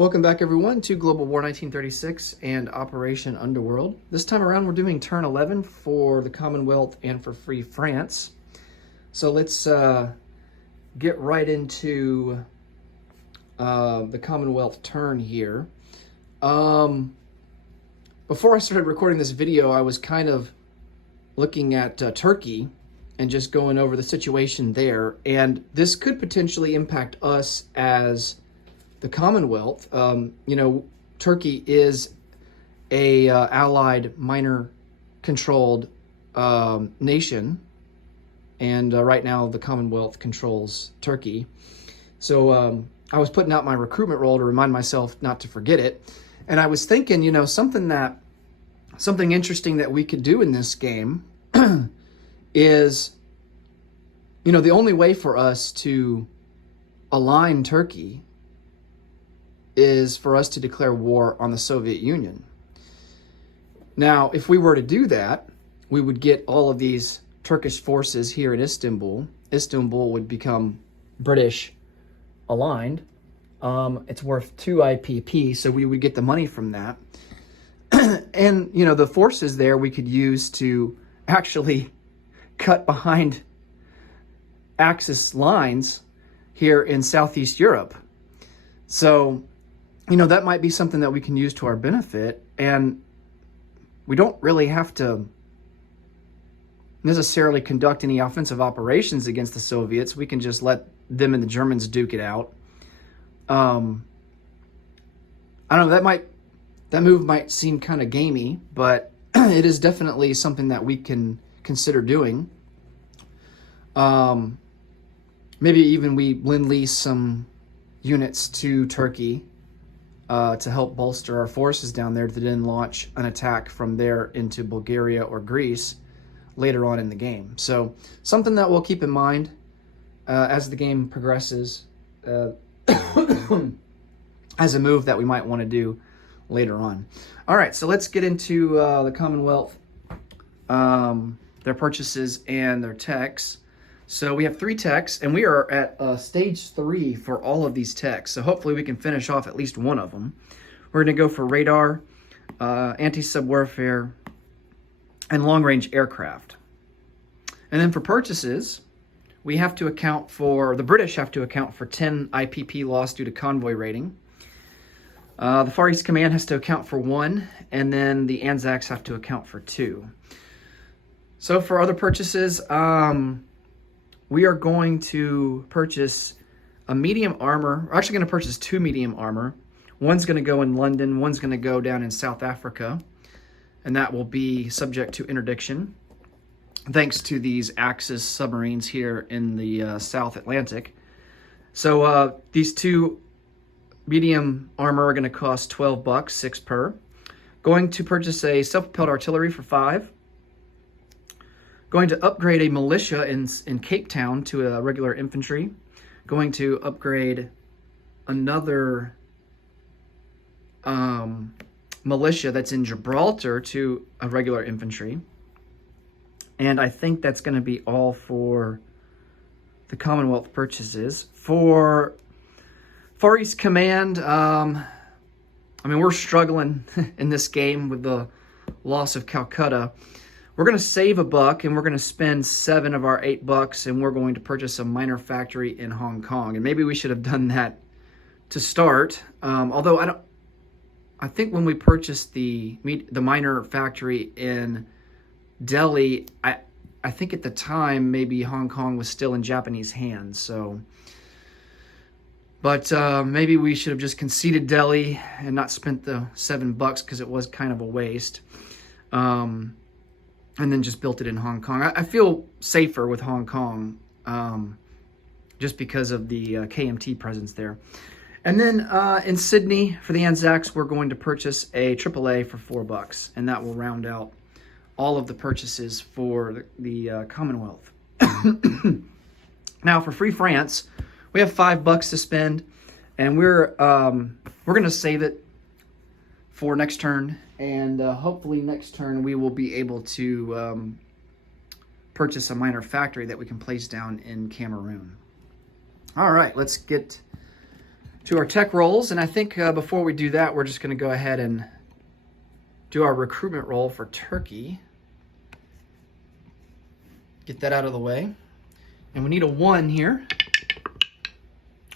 Welcome back, everyone, to Global War 1936 and Operation Underworld. This time around, we're doing turn 11 for the Commonwealth and for Free France. So let's get right into the Commonwealth turn here. Before I started recording this video, I was kind of looking at Turkey and just going over the situation there. And this could potentially impact us as the Commonwealth. Turkey is a allied minor-controlled nation, and right now the Commonwealth controls Turkey. So I was putting out my recruitment roll to remind myself not to forget it, and I was thinking, something interesting that we could do in this game is, the only way for us to align Turkey is for us to declare war on the Soviet Union. Now, if we were to do that, we would get all of these Turkish forces here in Istanbul. Istanbul would become British aligned. It's worth 2 IPP, so we would get the money from that. And, the forces there we could use to actually cut behind Axis lines here in Southeast Europe. So, that might be something that we can use to our benefit, and we don't really have to necessarily conduct any offensive operations against the Soviets. We can just let them and the Germans duke it out. I don't know, that move might seem kind of gamey, but it is definitely something that we can consider doing. Maybe even we lend-lease some units to Turkey to help bolster our forces down there to then launch an attack from there into Bulgaria or Greece later on in the game. So something that we'll keep in mind as the game progresses, as a move that we might want to do later on. All right, so let's get into the Commonwealth, their purchases and their techs. So we have 3 techs, and we are at stage 3 for all of these techs. So hopefully we can finish off at least one of them. We're going to go for radar, anti-sub warfare, and long-range aircraft. And then for purchases, we have to account for, the British have to account for 10 IPP loss due to convoy raiding. The Far East Command has to account for 1, and then the Anzacs have to account for 2. So for other purchases, we are going to purchase a medium armor. We're actually going to purchase 2 medium armor. One's going to go in London. One's going to go down in South Africa. And that will be subject to interdiction, thanks to these Axis submarines here in the South Atlantic. So these 2 medium armor are going to cost $12, 6 per. Going to purchase a self-propelled artillery for 5. Going to upgrade a militia in Cape Town to a regular infantry. Going to upgrade another militia that's in Gibraltar to a regular infantry. And I think that's going to be all for the Commonwealth purchases. For Far East Command, we're struggling in this game with the loss of Calcutta. We're going to save $1, and we're going to spend 7 of our $8, and we're going to purchase a minor factory in Hong Kong. And maybe we should have done that to start. Although I think when we purchased the minor factory in Delhi, I think at the time maybe Hong Kong was still in Japanese hands. So, but maybe we should have just conceded Delhi and not spent the $7 because it was kind of a waste. And then just built it in Hong Kong. I feel safer with Hong Kong just because of the KMT presence there. And then in Sydney, for the Anzacs, we're going to purchase a AAA for $4, and that will round out all of the purchases for the Commonwealth. Now, for Free France, we have $5 to spend, and we're going to save it for next turn, and hopefully next turn we will be able to purchase a minor factory that we can place down in Cameroon. All right, let's get to our tech roles. And I think before we do that, we're just going to go ahead and do our recruitment roll for Turkey. Get that out of the way. And we need a 1 here.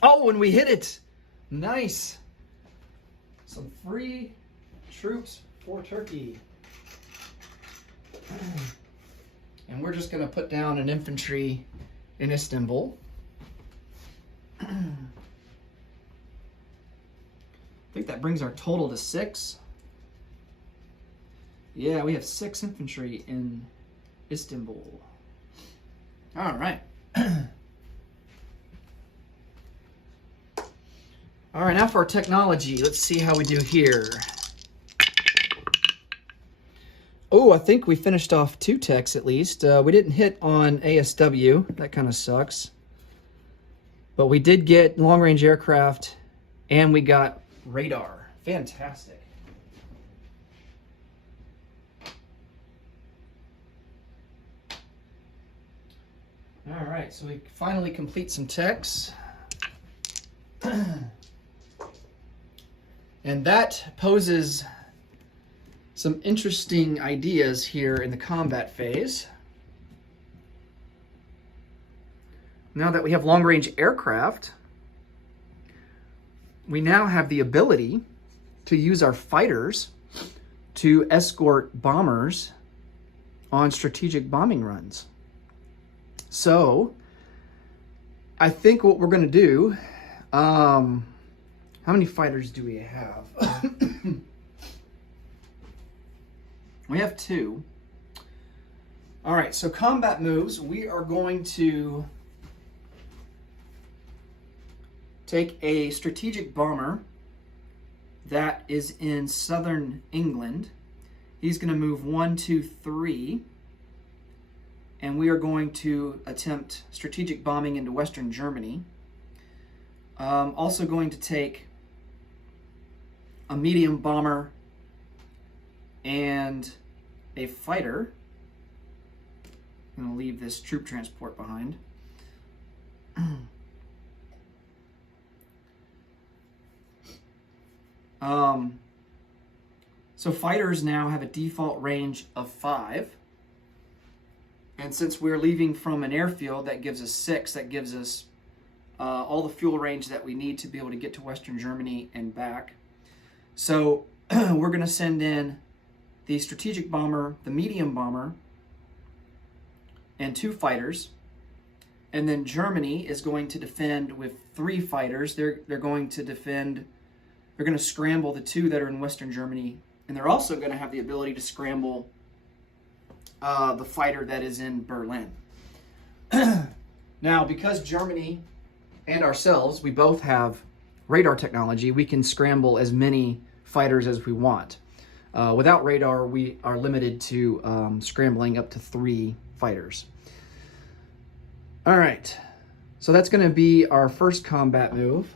Oh, and we hit it. Nice. Some free troops for Turkey. And we're just going to put down an infantry in Istanbul. I think that brings our total to 6. Yeah, we have 6 infantry in Istanbul. All right. All right, now for our technology. Let's see how we do here. Oh, I think we finished off 2 techs at least. We didn't hit on ASW. That kind of sucks. But we did get long-range aircraft, and we got radar. Fantastic. All right, so we finally complete some techs. And that poses some interesting ideas here in the combat phase. Now that we have long-range aircraft, we now have the ability to use our fighters to escort bombers on strategic bombing runs. So, I think what we're going to do, how many fighters do we have? We have 2. All right, so combat moves, we are going to take a strategic bomber that is in southern England. He's going to move 1, 2, 3. And we are going to attempt strategic bombing into Western Germany. Also going to take a medium bomber and a fighter. I'm going to leave this troop transport behind. So fighters now have a default range of 5. And since we're leaving from an airfield, that gives us 6. That gives us all the fuel range that we need to be able to get to Western Germany and back. So we're going to send in the strategic bomber, the medium bomber, and 2 fighters. And then Germany is going to defend with 3 fighters. They're going to defend, they're going to scramble the 2 that are in Western Germany. And they're also going to have the ability to scramble the fighter that is in Berlin. Now, because Germany and ourselves, we both have radar technology, we can scramble as many fighters as we want. Without radar, we are limited to scrambling up to 3 fighters. All right, so that's going to be our first combat move.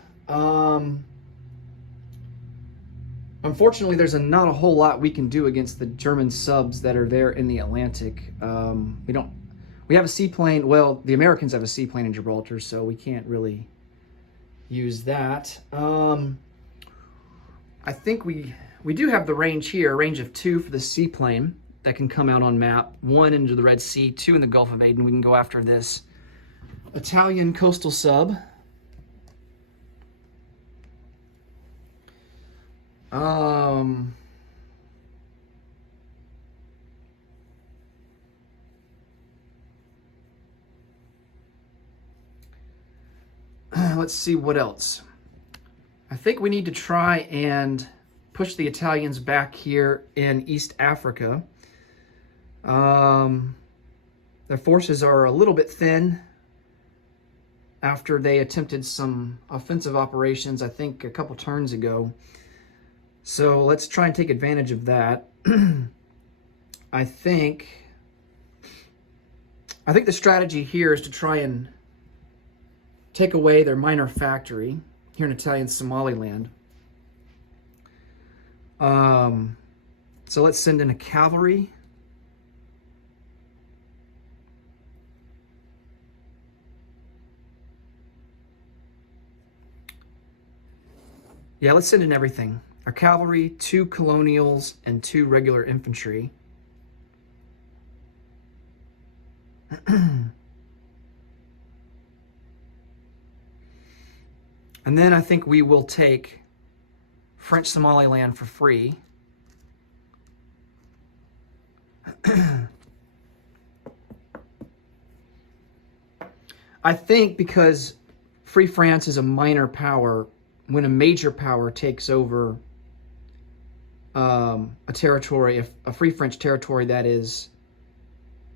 Unfortunately, there's not a whole lot we can do against the German subs that are there in the Atlantic. We have a seaplane. Well, the Americans have a seaplane in Gibraltar, so we can't really use that. I think we do have the range here, a range of 2 for the seaplane that can come out on map. 1 into the Red Sea, 2 in the Gulf of Aden. We can go after this Italian coastal sub. Let's see what else. I think we need to try and push the Italians back here in East Africa. Their forces are a little bit thin after they attempted some offensive operations, I think a couple turns ago. So let's try and take advantage of that. I think the strategy here is to try and take away their minor factory here in Italian Somaliland. So let's send in a cavalry. Yeah, let's send in everything. Our cavalry, 2 colonials, and 2 regular infantry. And then I think we will take French Somaliland for free. I think because Free France is a minor power, when a major power takes over a territory, a Free French territory that is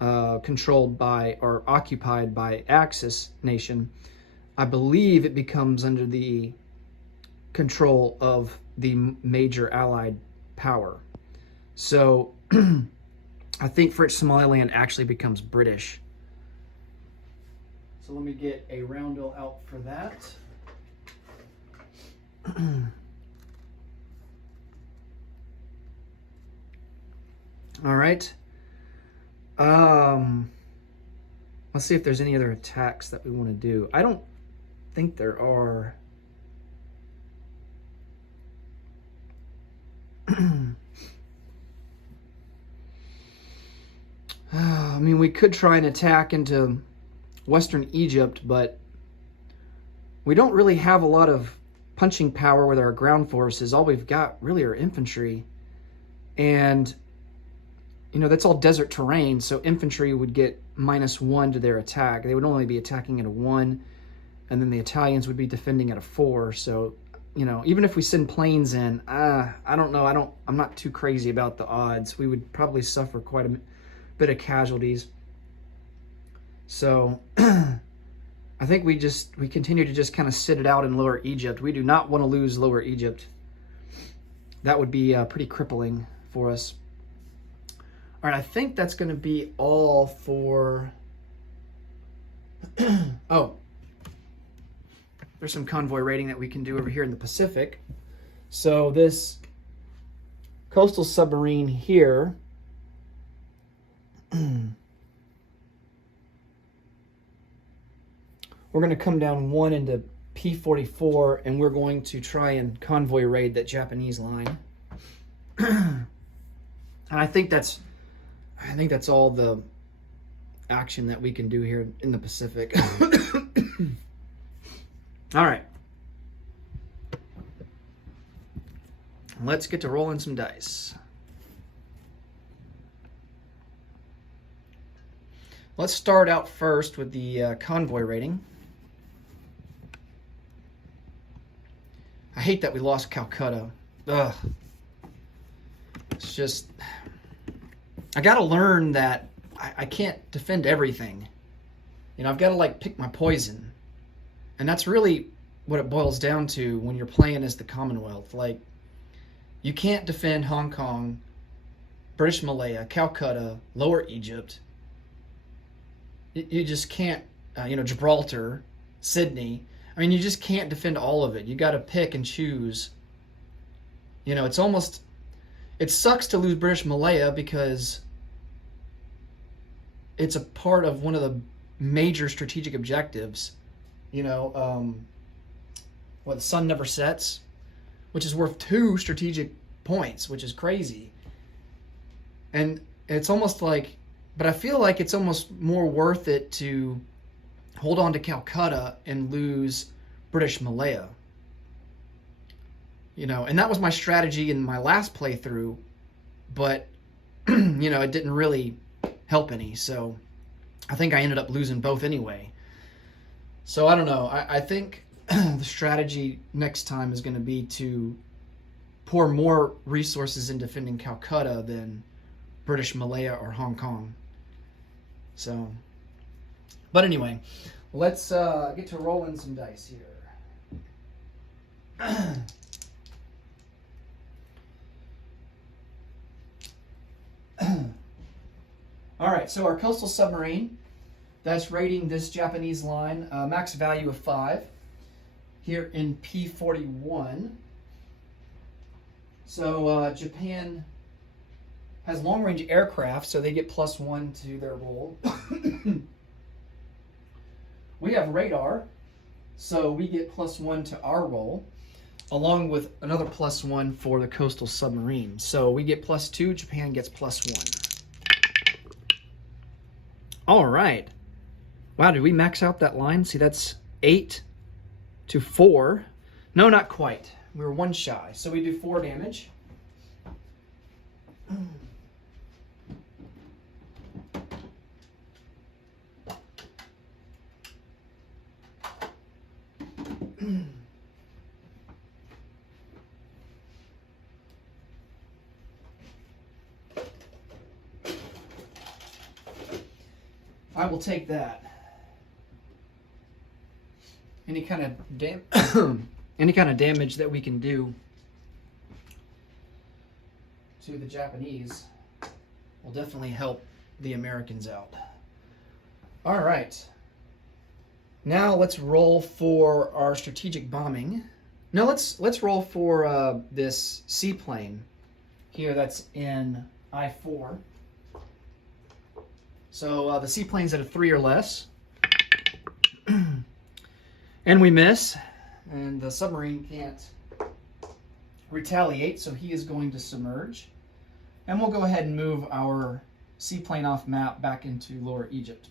controlled by or occupied by Axis nation, I believe it becomes under the control of the major allied power. So I think French Somaliland actually becomes British. So let me get a roundel out for that. All right. Let's see if there's any other attacks that we want to do. I don't think there are. I mean, we could try an attack into Western Egypt, but we don't really have a lot of punching power with our ground forces. All we've got really are infantry. And, you know, that's all desert terrain, so infantry would get -1 to their attack. They would only be attacking at a 1, and then the Italians would be defending at a 4. So, you know, even if we send planes in, I don't know. I'm not too crazy about the odds. We would probably suffer quite a bit of casualties. So I think we continue to just kind of sit it out in Lower Egypt. We do not want to lose Lower Egypt. That would be pretty crippling for us. All right, I think that's going to be all for... Oh, there's some convoy raiding that we can do over here in the Pacific. So this coastal submarine here... We're going to come down 1 into P-44, and we're going to try and convoy raid that Japanese line. And I think that's all the action that we can do here in the Pacific. All right. Let's get to rolling some dice. Let's start out first with the convoy rating. I hate that we lost Calcutta. Ugh. It's just... I gotta learn that I can't defend everything. You know, I've got to, like, pick my poison. And that's really what it boils down to when you're playing as the Commonwealth. Like, you can't defend Hong Kong, British Malaya, Calcutta, Lower Egypt. You just can't, you know, Gibraltar, Sydney. I mean, you just can't defend all of it. You got to pick and choose. You know, it sucks to lose British Malaya because it's a part of one of the major strategic objectives. You know, the sun never sets, which is worth 2 strategic points, which is crazy. And it's almost like, but I feel like it's almost more worth it to hold on to Calcutta and lose British Malaya. You know, and that was my strategy in my last playthrough, but, you know, it didn't really help any, so I think I ended up losing both anyway. So I don't know. I think the strategy next time is going to be to pour more resources in defending Calcutta than British Malaya or Hong Kong. So, but anyway, let's get to rolling some dice here. All right, so our coastal submarine, that's raiding this Japanese line, max value of 5, here in P-41. So Japan has long-range aircraft, so they get +1 to their roll. We have radar, so we get +1 to our roll. along with another +1 for the coastal submarine. So we get +2, Japan gets +1. All right. Wow, did we max out that line? See, that's 8 to 4. No, not quite. We were 1 shy. So we do 4 damage. I will take that. Any kind of any kind of damage that we can do to the Japanese will definitely help the Americans out. All right. Now let's roll for our strategic bombing. No, let's roll for this seaplane here that's in I-4. So the seaplane's at a 3 or less. And we miss. And the submarine can't retaliate, so he is going to submerge. And we'll go ahead and move our seaplane off map back into Lower Egypt.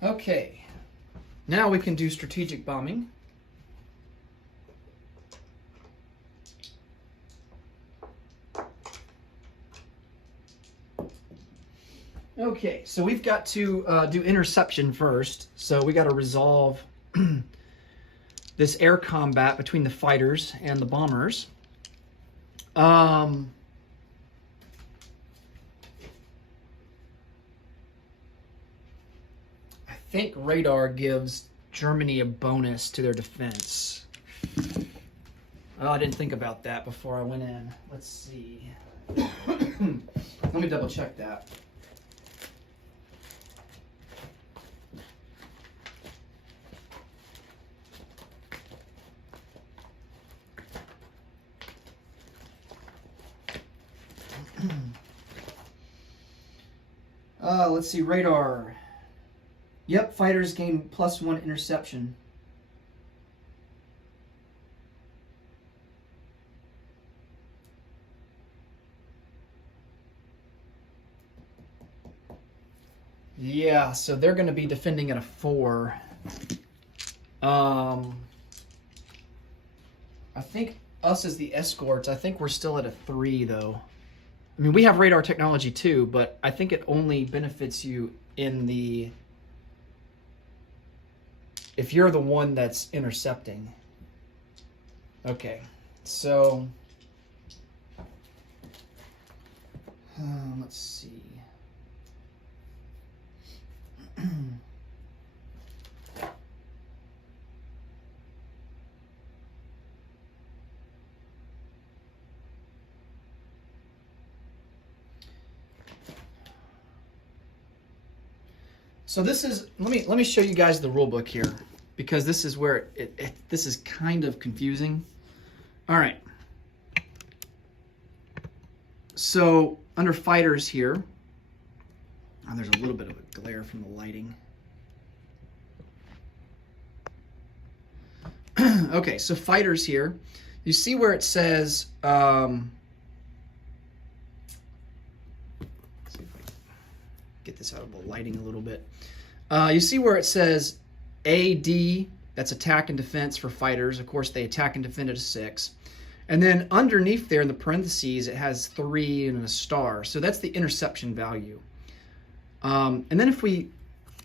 Okay. Now we can do strategic bombing. Okay, so we've got to do interception first. So we got to resolve this air combat between the fighters and the bombers. I think radar gives Germany a bonus to their defense. Oh, I didn't think about that before I went in. Let's see. Let me double check that. Let's see, radar. Yep, fighters gain +1 interception. Yeah, so they're going to be defending at a 4. I think us as the escorts, I think we're still at a 3, though. I mean, we have radar technology too, but I think it only benefits you in the... if you're the one that's intercepting. Okay, so... let's see. So this is, let me show you guys the rule book here, because this is where this is kind of confusing. All right. So under fighters here, oh, there's a little bit of a glare from the lighting. Okay, so fighters here, you see where it says, let's see if I can get this out of the lighting a little bit. You see where it says AD, that's attack and defense for fighters. Of course, they attack and defend at a 6. And then underneath there in the parentheses, it has 3 and a star. So that's the interception value. And then if we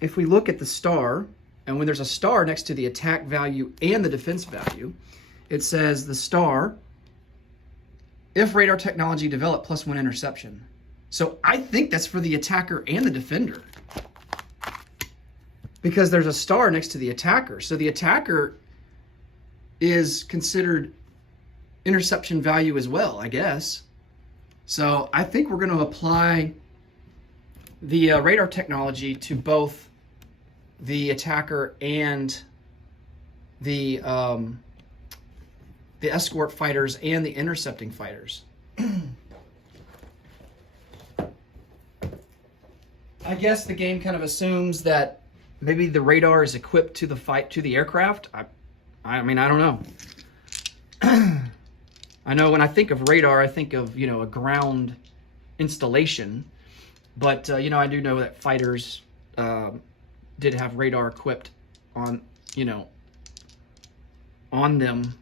look at the star, and when there's a star next to the attack value and the defense value, it says the star, if radar technology developed +1 interception. So I think that's for the attacker and the defender, because there's a star next to the attacker. So the attacker is considered interception value as well, I guess. So I think we're going to apply the radar technology to both the attacker and the escort fighters and the intercepting fighters. I guess the game kind of assumes that maybe the radar is equipped to the aircraft. I mean, I don't know. I know when I think of radar, I think of, you know, a ground installation. But, you know, I do know that fighters did have radar equipped on, you know, on them.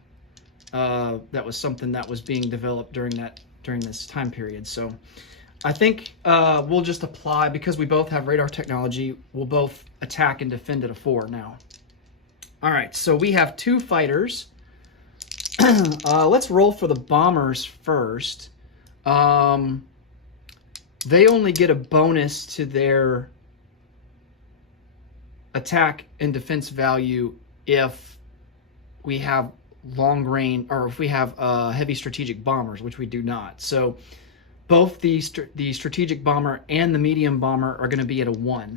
That was something that was being developed during this time period. So I think we'll just apply, because we both have radar technology, we'll both attack and defend at a 4 now. All right, so we have 2 fighters. Let's roll for the bombers first. They only get a bonus to their attack and defense value if we have long range, or if we have heavy strategic bombers, which we do not. So both the strategic bomber and the medium bomber are going to be at a 1.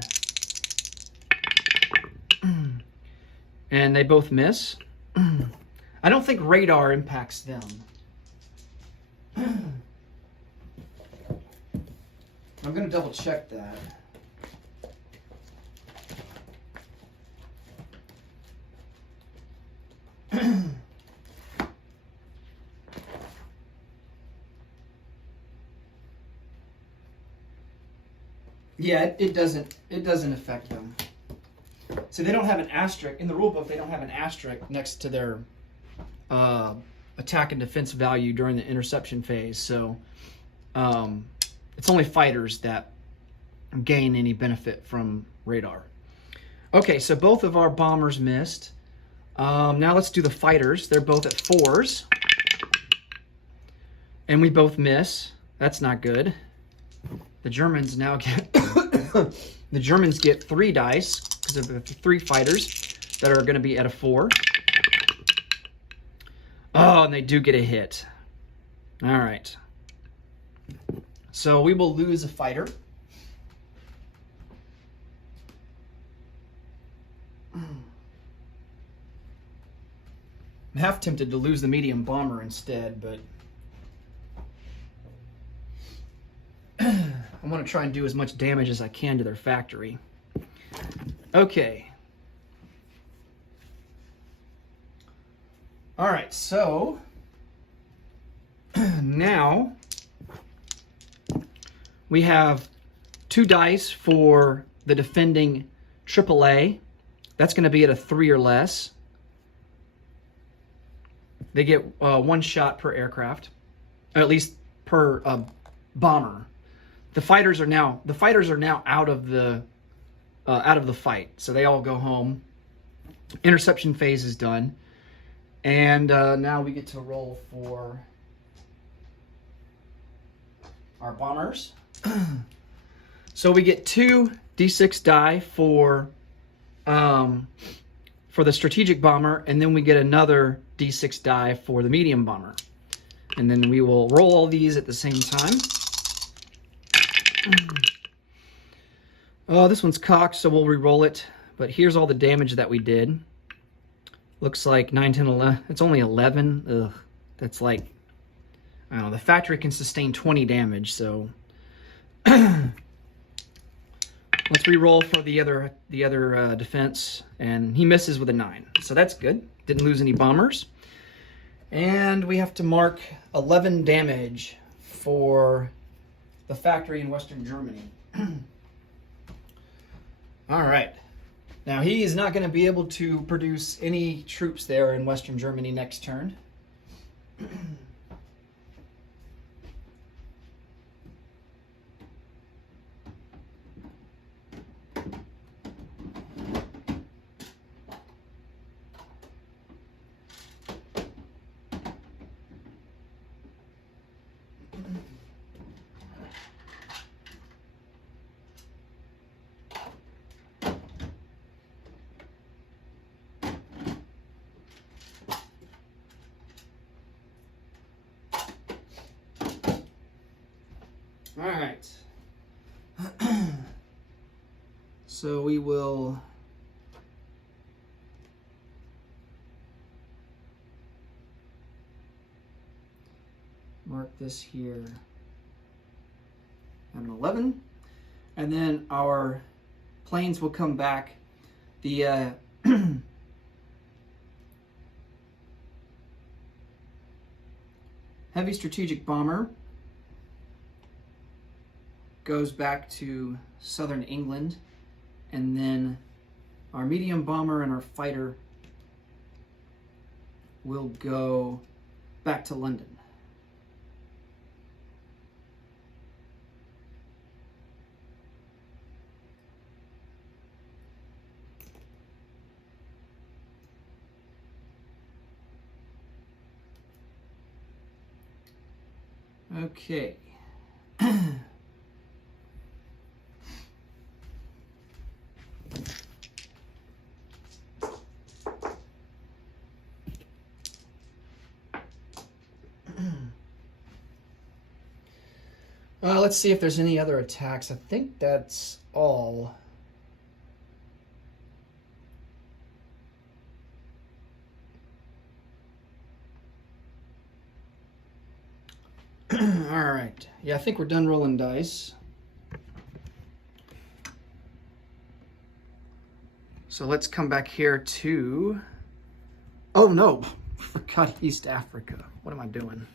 And they both miss. I don't think radar impacts them. I'm going to double check that. Yeah, it doesn't affect them. So they don't have an asterisk in the rulebook. They don't have an asterisk next to their attack and defense value during the interception phase. So it's only fighters that gain any benefit from radar. Okay, so both of our bombers missed. Now let's do the fighters. They're both at 4s. And we both miss. That's not good. The Germans now get the Germans get 3 dice because of the 3 fighters that are going to be at a 4. Oh, and they do get a hit. All right. So we will lose a fighter. I'm half tempted to lose the medium bomber instead, but I want to try and do as much damage as I can to their factory. Okay. All right, so now we have 2 dice for the defending AAA. That's going to be at a 3 or less. They get 1 shot per aircraft, or at least per bomber. The fighters are now out of the fight, so they all go home. Interception phase is done, and now we get to roll for our bombers. So we get 2 d6 die for the strategic bomber, and then we get another d6 die for the medium bomber, and then we will roll all these at the same time. Oh, this one's cocked, so we'll re-roll it. But here's all the damage that we did. Looks like 9, 10, 11. It's only 11. Ugh, that's like, I don't know. The factory can sustain 20 damage, so let's re-roll for the other defense, and he misses with a 9. So that's good. Didn't lose any bombers. And we have to mark 11 damage for the factory in Western Germany. All right. Now, he is not going to be able to produce any troops there in Western Germany next turn. All right. So we will mark this here at an 11. And then our planes will come back. The heavy strategic bomber goes back to southern England, and then our medium bomber and our fighter will go back to London. Okay. Let's see if there's any other attacks. I think that's all. All right. Yeah, I think we're done rolling dice. So let's come back here to... Oh, no. Forgot East Africa. What am I doing?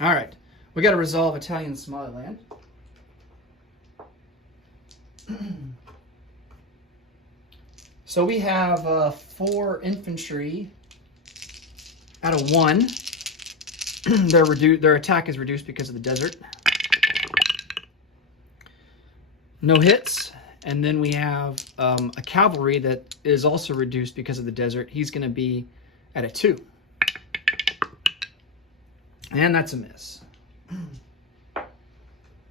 All right. We got to resolve Italian Somaliland. So we have 4 infantry out of 1. Their attack is reduced because of the desert. No hits. And then we have a cavalry that is also reduced because of the desert. He's going to be at a 2. And that's a miss.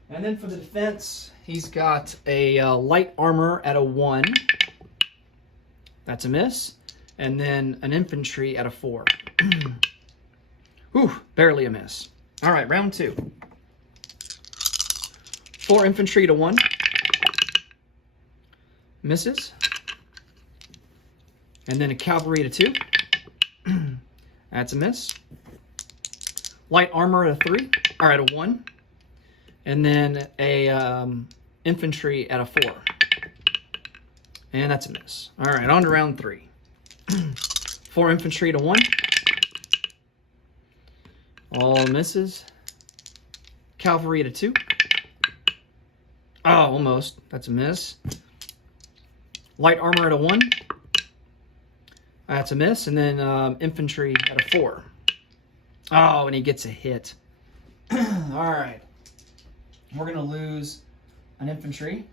And then for the defense, he's got a light armor at a 1. That's a miss. And then an infantry at a 4. Whew, barely a miss. All right, round 2. 4 infantry to 1. Misses. And then a cavalry to 2. That's a miss. Light armor at a 3, or at a 1. And then a infantry at a 4. And that's a miss. All right, on to round 3. 4 infantry to 1. All misses. Cavalry at a 2. Oh, almost. That's a miss. Light armor at a 1. That's a miss. And then infantry at a 4. Oh, and he gets a hit. All right. We're going to lose an infantry.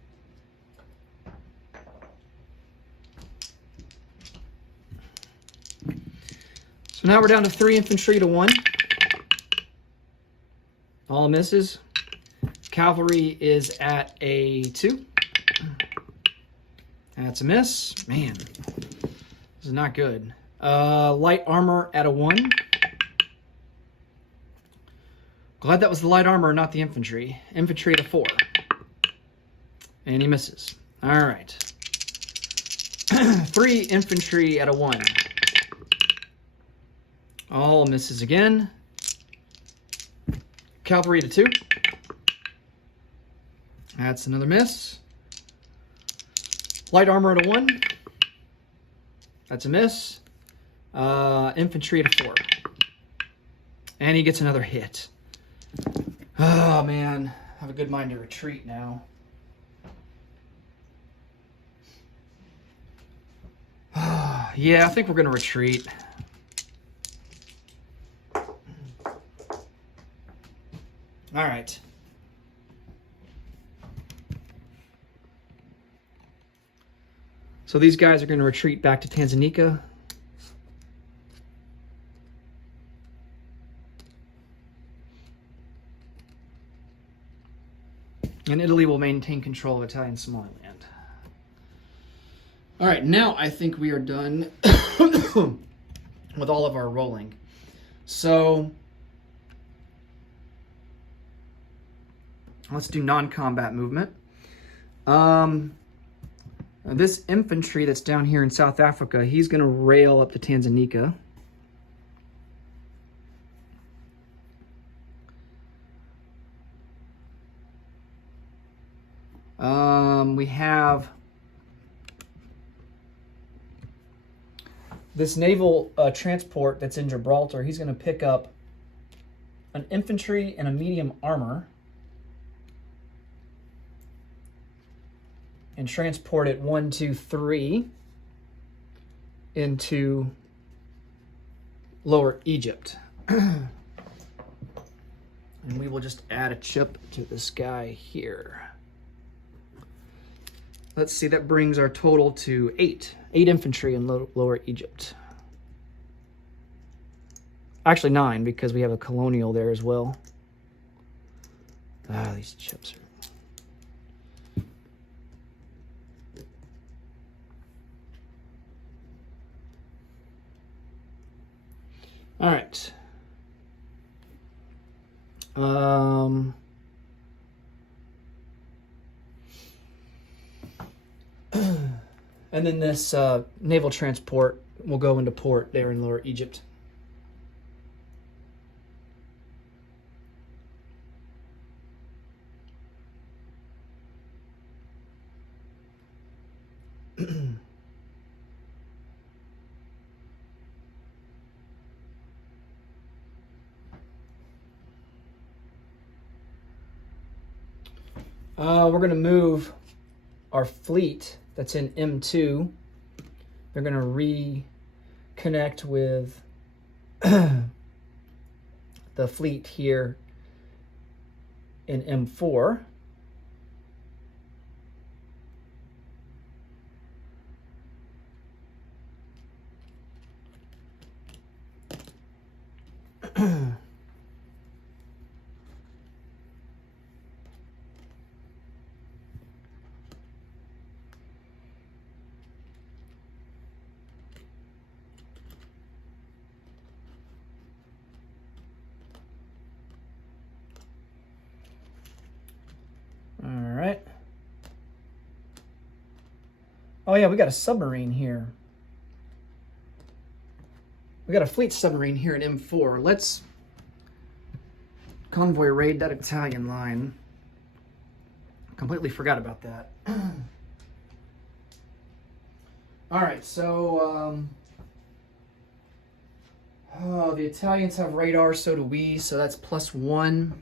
So now we're down to 3 infantry to 1. All misses. Cavalry is at a 2. That's a miss. Man, this is not good. Light armor at a 1. Glad that was the light armor, not the infantry. Infantry at a 4. And he misses. All right. 3 infantry at a 1. All misses again. Cavalry to 2. That's another miss. Light armor at a 1. That's a miss. Infantry at a 4. And he gets another hit. Oh, man. I have a good mind to retreat now. Yeah, I think we're going to retreat. All right. So these guys are going to retreat back to Tanganyika. And Italy will maintain control of Italian Somaliland. All right, now I think we are done with all of our rolling. So let's do non-combat movement. This infantry that's down here in South Africa, he's going to rail up to Tanganyika. We have this naval transport that's in Gibraltar. He's going to pick up an infantry and a medium armor and transport it 1, 2, 3 into Lower Egypt. And we will just add a chip to this guy here. Let's see, that brings our total to 8. 8 infantry in Lower Egypt. Actually 9, because we have a colonial there as well. Ah, these chips are... All right. And then this naval transport will go into port there in Lower Egypt. We're going to move our fleet that's in M2. They're going to reconnect with the fleet here in M4. All right. Oh yeah, we got a submarine here. We got a fleet submarine here in M4. Let's convoy raid that Italian line. Completely forgot about that. All right, so the Italians have radar, so do we, so that's +1.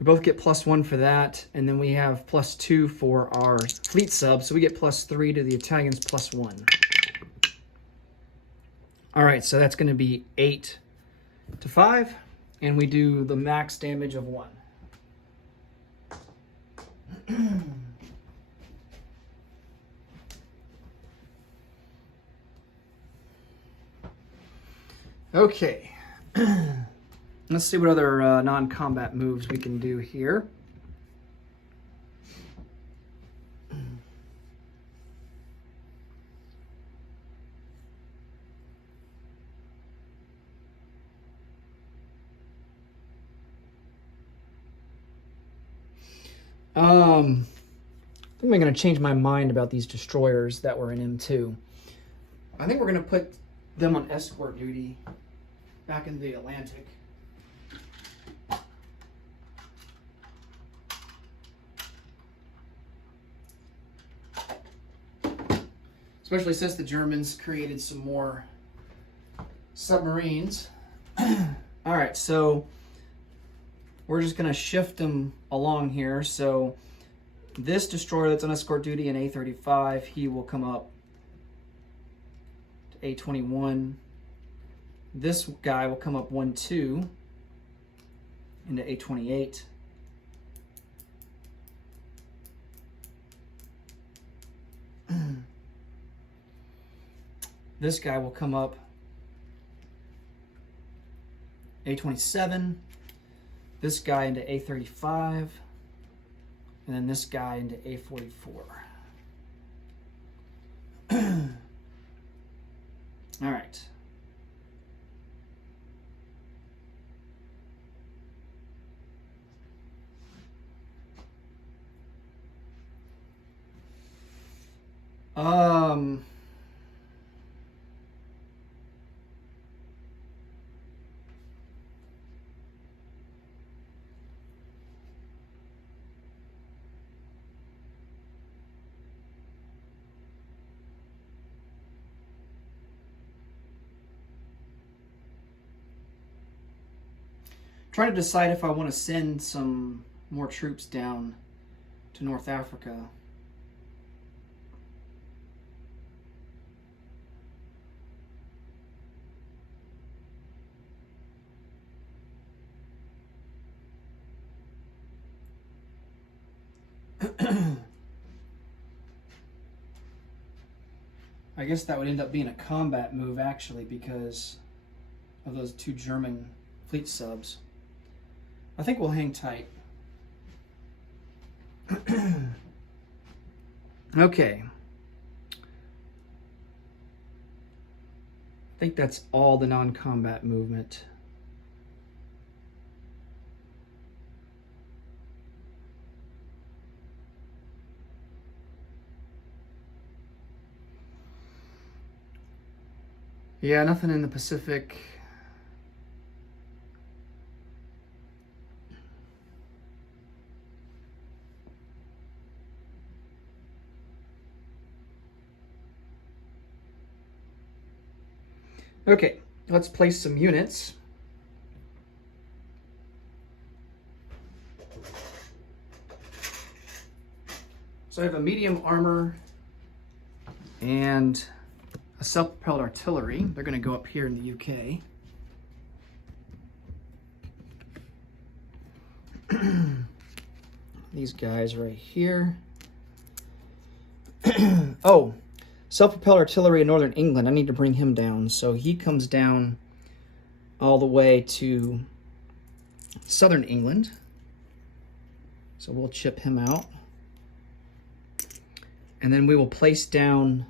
We both get +1 for that, and then we have +2 for our fleet sub, so we get +3 to the Italians +1. All right, so that's going to be 8 to 5, and we do the max damage of 1. Okay. Let's see what other non-combat moves we can do here. I think I'm going to change my mind about these destroyers that were in M2. I think we're going to put them on escort duty back in the Atlantic. Especially since the Germans created some more submarines. All right, so we're just going to shift them along here. So this destroyer that's on escort duty in A35, he will come up to A21. This guy will come up 1, 2 into A28. This guy will come up A27. This guy into A35. And then this guy into A44. All right. trying to decide if I want to send some more troops down to North Africa. I guess that would end up being a combat move, actually, because of those 2 German fleet subs. I think we'll hang tight. Okay. I think that's all the non-combat movement. Yeah, nothing in the Pacific. Okay, let's place some units. So I have a medium armor and a self-propelled artillery. They're going to go up here in the UK. These guys right here. Oh, self-propelled artillery in Northern England. I need to bring him down. So he comes down all the way to Southern England. So we'll chip him out. And then we will place down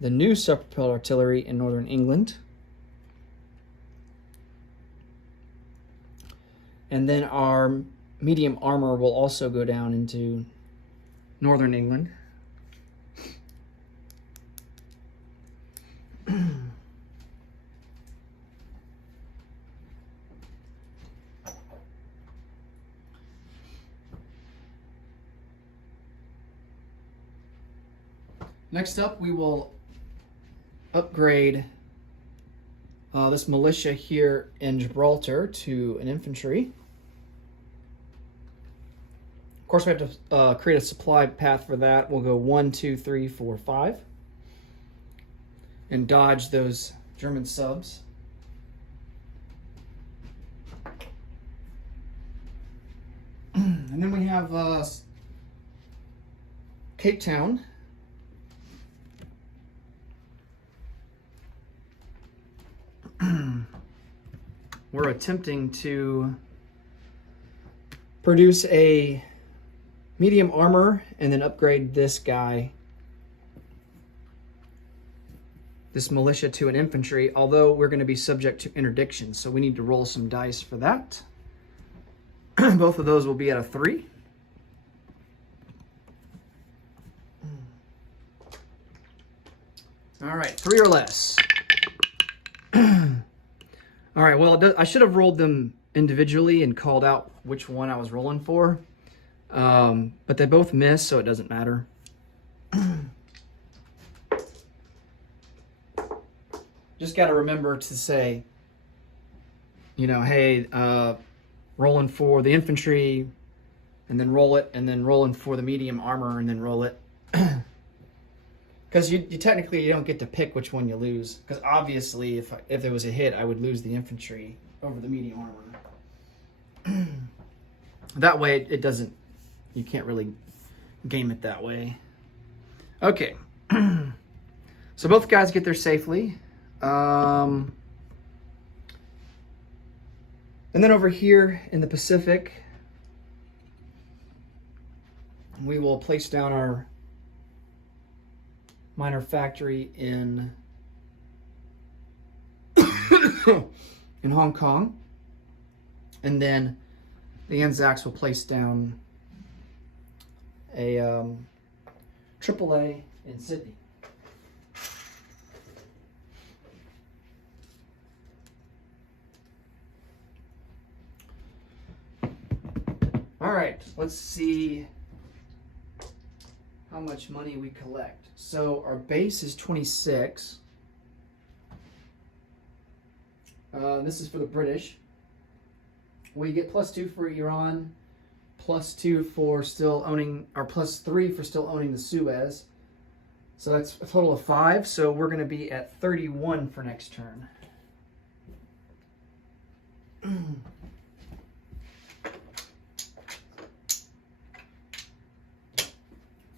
the new self-propelled artillery in Northern England. And then our medium armor will also go down into Northern England. Next up, we will upgrade this militia here in Gibraltar to an infantry. Of course, we have to create a supply path for that. We'll go 1, 2, 3, 4, 5. And dodge those German subs. And then we have Cape Town. We're attempting to produce a medium armor and then upgrade this guy, this militia, to an infantry, although we're going to be subject to interdiction, so we need to roll some dice for that. Both of those will be at a 3. All right, 3 or less. All right, well, I should have rolled them individually and called out which one I was rolling for. But they both miss, so it doesn't matter. Just got to remember to say, you know, hey, rolling for the infantry, and then roll it, and then rolling for the medium armor, and then roll it. Because you technically you don't get to pick which one you lose. Because obviously, if there was a hit, I would lose the infantry over the medium armor. That way, it doesn't. You can't really game it that way. Okay. So both guys get there safely. And then over here in the Pacific, we will place down our minor factory in in Hong Kong, and then the Anzacs will place down a AAA in Sydney. All right, let's see how much money we collect. So our base is 26. This is for the British. we get +2 for Iran, +2 for still owning, or +3 for still owning the Suez. So that's a total of 5. So we're going to be at 31 for next turn.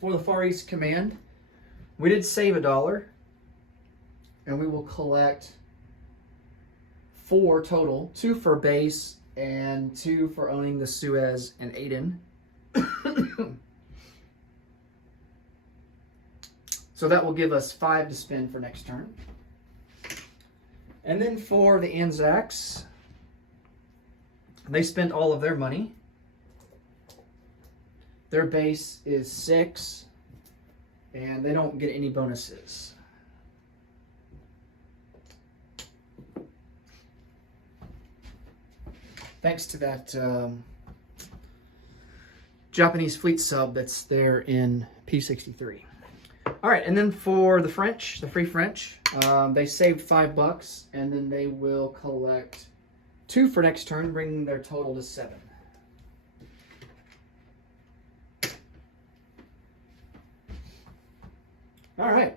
For the Far East Command, we did save $1, and we will collect 4 total, 2 for base and 2 for owning the Suez and Aden. So that will give us 5 to spend for next turn. And then for the Anzacs, they spent all of their money. Their base is 6, and they don't get any bonuses. Thanks to that Japanese fleet sub that's there in P63. All right, and then for the French, the Free French, they saved $5, and then they will collect 2 for next turn, bringing their total to 7. All right,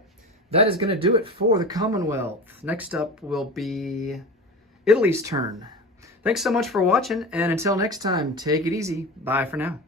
that is going to do it for the Commonwealth. Next up will be Italy's turn. Thanks so much for watching, and until next time, take it easy. Bye for now.